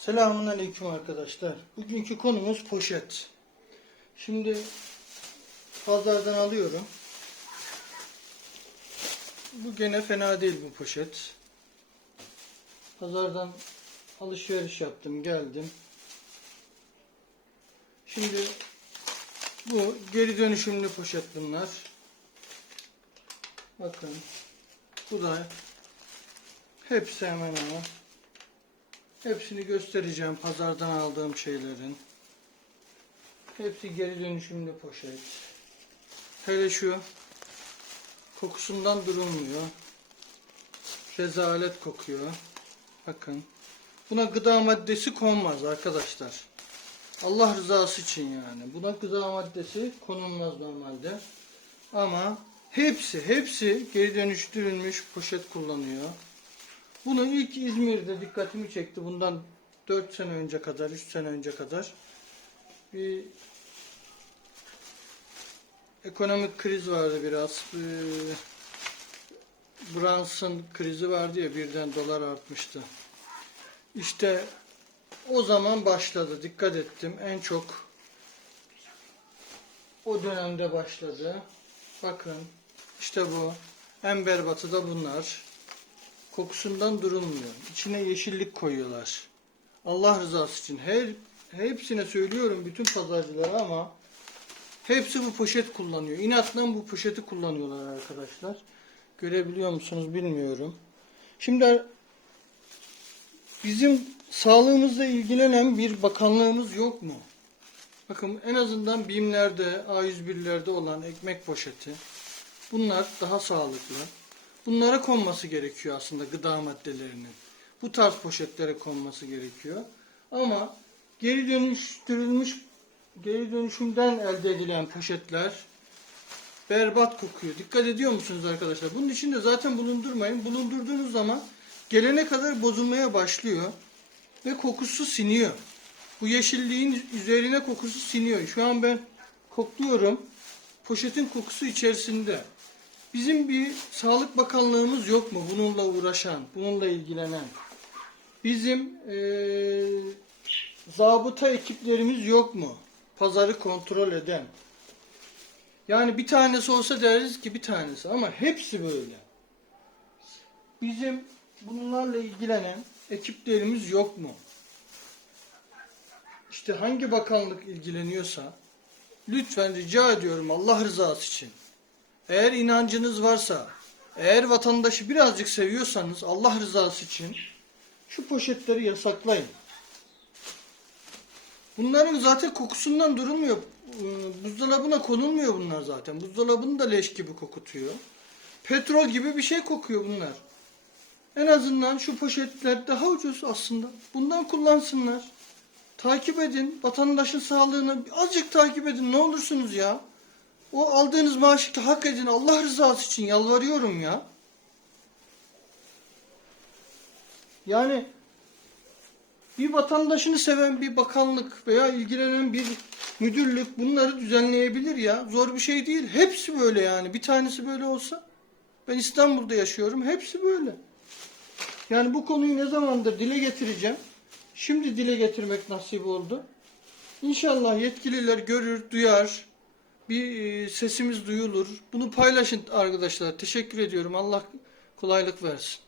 Selamun Aleyküm arkadaşlar. Bugünkü konumuz poşet. Şimdi pazardan alıyorum. Bu gene fena değil bu poşet. Pazardan alışveriş yaptım, geldim. Şimdi bu geri dönüşümlü poşet bunlar. Bakın. Bu da hepsi hemen hemen. Hepsini göstereceğim pazardan aldığım şeylerin. Hepsi geri dönüşümlü poşet. Hele şu kokusundan durulmuyor. Rezalet kokuyor. Bakın. Buna gıda maddesi konmaz arkadaşlar. Allah rızası için yani. Buna gıda maddesi konulmaz normalde. Ama hepsi hepsi geri dönüştürülmüş poşet kullanıyor. Bunu ilk İzmir'de dikkatimi çekti. Bundan 4 sene önce kadar, 3 sene önce kadar bir ekonomik kriz vardı biraz. Ee, Brunson krizi vardı ya birden dolar artmıştı. İşte o zaman başladı. Dikkat ettim. En çok o dönemde başladı. Bakın işte bu. En berbatı da bunlar. Kokusundan durulmuyor. İçine yeşillik koyuyorlar. Allah rızası için. Her hepsine söylüyorum bütün pazarcılara ama hepsi bu poşet kullanıyor. İnatla bu poşeti kullanıyorlar arkadaşlar. Görebiliyor musunuz bilmiyorum. Şimdi bizim sağlığımızla ilgilenen bir bakanlığımız yok mu? Bakın en azından BİM'lerde, A101'lerde olan ekmek poşeti bunlar daha sağlıklı. Bunlara konması gerekiyor aslında gıda maddelerinin. Bu tarz poşetlere konması gerekiyor. Ama geri dönüştürülmüş, geri dönüşümden elde edilen poşetler berbat kokuyor. Dikkat ediyor musunuz arkadaşlar? Bunun içinde zaten bulundurmayın. Bulundurduğunuz zaman gelene kadar bozulmaya başlıyor ve kokusu siniyor. Bu yeşilliğin üzerine kokusu siniyor. Şu an ben kokluyorum. Poşetin kokusu içerisinde. Bizim bir Sağlık Bakanlığımız yok mu bununla uğraşan, bununla ilgilenen? Bizim eee zabıta ekiplerimiz yok mu? Pazarı kontrol eden. Yani bir tanesi olsa deriz ki bir tanesi ama hepsi böyle. Bizim bunlarla ilgilenen ekiplerimiz yok mu? İşte hangi bakanlık ilgileniyorsa lütfen rica ediyorum Allah rızası için. Eğer inancınız varsa, eğer vatandaşı birazcık seviyorsanız Allah rızası için şu poşetleri yasaklayın. Bunların zaten kokusundan durulmuyor. Ee, Buzdolabına konulmuyor bunlar zaten. Buzdolabını da leş gibi kokutuyor. Petrol gibi bir şey kokuyor bunlar. En azından şu poşetler daha ucuz aslında. Bundan kullansınlar. Takip edin. Vatandaşın sağlığını azıcık takip edin. Ne olursunuz ya. O aldığınız maaşı hak edin. Allah rızası için yalvarıyorum ya. Yani bir vatandaşını seven bir bakanlık veya ilgilenen bir müdürlük bunları düzenleyebilir ya. Zor bir şey değil. Hepsi böyle yani. Bir tanesi böyle olsa. Ben İstanbul'da yaşıyorum. Hepsi böyle. Yani bu konuyu ne zamandır dile getireceğim. Şimdi dile getirmek nasip oldu. İnşallah yetkililer görür, duyar. Bir e, sesimiz duyulur. Bunu paylaşın arkadaşlar. Teşekkür ediyorum. Allah kolaylık versin.